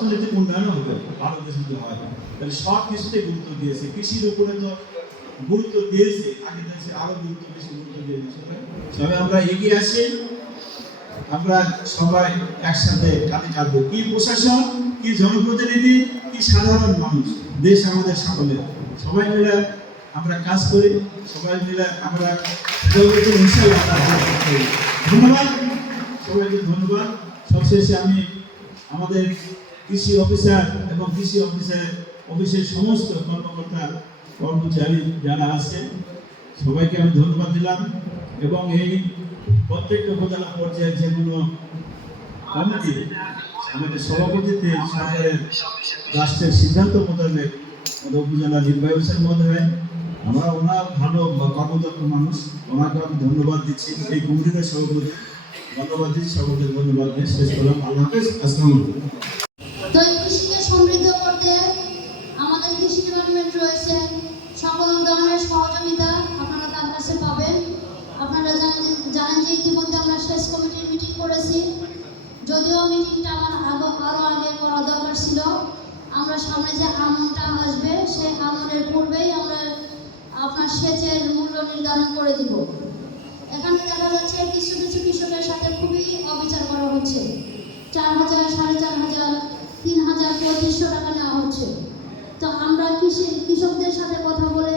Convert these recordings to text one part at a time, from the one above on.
অর্থনৈতিক উন্নয়নও হবে বাংলাদেশ যদি হয়। তাহলে সব কিছুতে গুরুত্ব দিয়েছে, কৃষির উপরে তো গুরুত্ব দিয়েছে, আগে দেশে আরো বেশি গুরুত্ব দিয়েছে। তবে আমরা এগিয়ে আসি, আমরা সবাই একসাথে কাঁধে কাঁধ, কি প্রশাসন, কি জনপ্রতিনিধি, কি সাধারণ মানুষ, দেশ আমাদের সকলের, সবাই মিলে আমরা কাজ করি, সবাই মিলে আমরা ধন্যবাদ সবাইকে, ধন্যবাদ। সবশেষে আমি আমাদের কৃষি অফিসার এবং কৃষি অফিসের সমস্ত কর্মকর্তা কর্মচারী যারা আছে সবাইকে আমি ধন্যবাদ দিলাম। এবং এই প্রত্যেকটা উপজেলা পর্যায়ে যেগুলো কমিটি আমাদের সভাপতিত্বে সরকারের রাষ্ট্রের সিদ্ধান্ত মোতাবেক উপজেলা নির্বাহী অফিসার মহোদয়, আমরা ওনার ভালো কর্মদক্ষ মানুষ, ওনাকে আমি ধন্যবাদ দিচ্ছি। এই কমিটির সভাপতি ধন্যবাদ দিচ্ছি, সকলকে ধন্যবাদ দিয়ে শেষ করলাম। আল্লাহ হাফেজ, আসসালামু আলাইকুম। তো কৃষিকে সমৃদ্ধ করতে আমাদের কৃষি ডিপার্টমেন্ট রয়েছে, সকল ধরনের সহযোগিতা আপনারা তার কাছে পাবেন। আপনারা জানেন যে ইতিমধ্যে আমরা সেচ কমিটির মিটিং করেছি, যদিও মিটিংটা আমার আরও আগে করা দরকার ছিল। আমরা সামনে যে আমনটা আসবে সেই আমনের পূর্বেই আমরা আপনার সেচের মূল্য নির্ধারণ করে দিব। এখানে দেখা যাচ্ছে কিছু কিছু কৃষকের সাথে খুবই অবিচার করা হচ্ছে, 4,000, 4,500, 3,000, 3,500 টাকা নেওয়া হচ্ছে। তো আমরা কৃষকদের সাথে কথা বলে,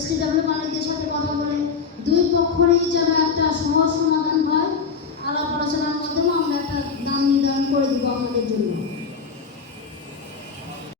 STW মালিকদের সাথে কথা বলে দুই পক্ষেরই যেন একটা সহজ সমাধান হয়, আলাপ আলোচনার মাধ্যমে আমরা একটা দাম নির্ধারণ করে দেবো আপনাদের জন্য।